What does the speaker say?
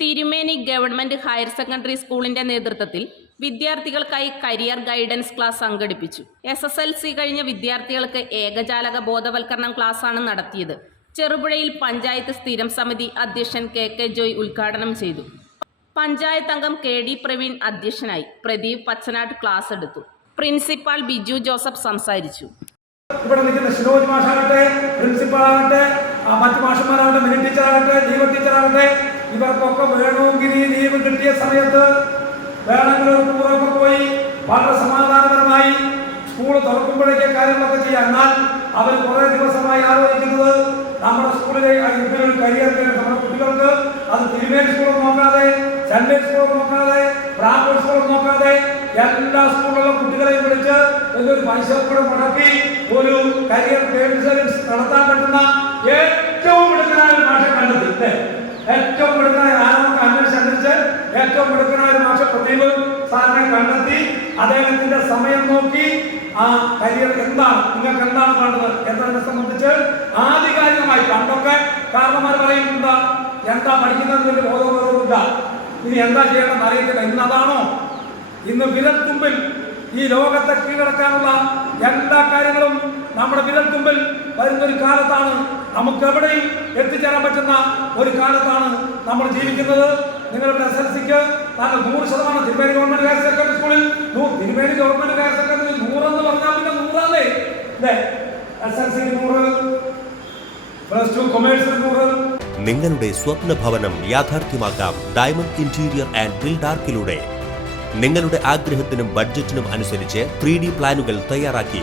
തിരുമേനി government higher secondary സ്കൂളിന്റെ നേതൃത്വത്തിൽ വിദ്യാർത്ഥികൾക്കായി കരിയർ ഗൈഡൻസ് ക്ലാസ് സംഘടിപ്പിച്ചു. എസ് എസ് എൽ സി കഴിഞ്ഞ വിദ്യാർത്ഥികൾക്ക് ഏകജാലക ബോധവൽക്കരണം ക്ലാസ്സാണ് നടത്തിയത്. ചെറുപുഴയിൽ പഞ്ചായത്ത് സ്ഥിരം സമിതി അധ്യക്ഷൻ കെ കെ ജോയ് ഉദ്ഘാടനം ചെയ്തു. പഞ്ചായത്ത് അംഗം കെ ഡി പ്രവീൺ അധ്യക്ഷനായി പ്രദീപ് പച്ചനാട്ട് ക്ലാസ് എടുത്തു. പ്രിൻസിപ്പാൾ ബിജു ജോസഫ് സംസാരിച്ചു. ഇവിടെ നിൽക്കുന്ന ഷിനോജ് മാഷാകട്ടെ പ്രിൻസിപ്പാൾ ആകട്ടെ മറ്റു മാഷന്മാരാകട്ടെ മിനി ടീച്ചറാകട്ടെ ടീച്ചറാകട്ടെ ഇവർക്കൊക്കെ വേണമെങ്കിൽ ഈ ലീവ് കിട്ടിയ സമയത്ത് വേണമെങ്കിൽ അവർക്ക് ടൂറൊക്കെ പോയി വളരെ സമാധാനപരമായി സ്കൂൾ തുറക്കുമ്പോഴേക്ക് കാര്യങ്ങളൊക്കെ ചെയ്യാം. എന്നാൽ അവർ കുറേ ദിവസമായി ആലോചിക്കുന്നത് നമ്മുടെ സ്കൂളിലെ ഇതിനൊരു കരിയർ നമ്മുടെ കുട്ടികൾക്ക് അത് തിരുമേൽ സ്കൂൾ നോക്കാതെ സെന്റ് സ്കൂൾ നോക്കാതെ ബ്രാഹ്മൺ സ്കൂൾ നോക്കാതെ എല്ലാ സ്കൂളിലുള്ള കുട്ടികളെയും വിളിച്ച് ഒരു പൈസ കൂടെ മുടക്കി ഒരു കരിയർ ഗൈഡൻസ് നടത്താൻ പറ്റുന്ന ഏറ്റവും മിടുക്കനായ ഒരു മാഷ കണ്ടെത്തി അല്ലേ? ഏറ്റവും മിടുക്കനായ ആരൊക്കെ അന്വേഷിച്ച് അന്വേഷിച്ച് ഏറ്റവും മിടുക്കനായ ഒരു മാഷ പ്രദീപ് സാറിനെ കണ്ടെത്തി അദ്ദേഹത്തിന്റെ സമയം നോക്കി ആ കരിയർ എന്താണ്? നിങ്ങൾക്ക് എന്താണ് വേണ്ടത് എന്നതിനെ സംബന്ധിച്ച് ആധികാരികമായി പണ്ടൊക്കെ കാരണന്മാർ പറയും എന്താ പഠിക്കുന്നതിന് ബോധബോധമില്ല ഇനി എന്താ ചെയ്യണം അറിയത്തില്ല. ഇന്ന് അതാണോ? ഇന്ന് ഈ ലോകത്തെ കീഴടക്കാനുള്ള വരുന്ന ഒരു കാലത്താണ് നമുക്ക് എവിടെയും എത്തിച്ചേരാൻ പറ്റുന്ന ഒരു കാലത്താണ് നമ്മൾ ജീവിക്കുന്നത്. നിങ്ങളുടെ എസ് എൽ സിക്ക് താങ്കൾ നൂറ് ശതമാനം തിരുമേനി ഗവൺമെന്റ് ഹയർ സെക്കൻഡറി സ്കൂളിൽ തിരുമേനി ഗവൺമെന്റ് ഹയർ സെക്കൻഡറി നൂറെന്ന് പറഞ്ഞാൽ പിന്നെ നൂറാന്നേ. അല്ലേ? എസ് എൽ സി നൂറ് പ്ലസ് ടു നൂറ്. നിങ്ങളുടെ സ്വപ്ന ഭവനം യാഥാർത്ഥ്യമാക്കാം ഡയമണ്ട് ഇന്റീരിയർ ആൻഡ് ബിൽഡാർക്കിലൂടെ നിങ്ങളുടെ ആഗ്രഹത്തിനും ബഡ്ജറ്റിനും അനുസരിച്ച് ത്രീ ഡി പ്ലാനുകൾ തയ്യാറാക്കി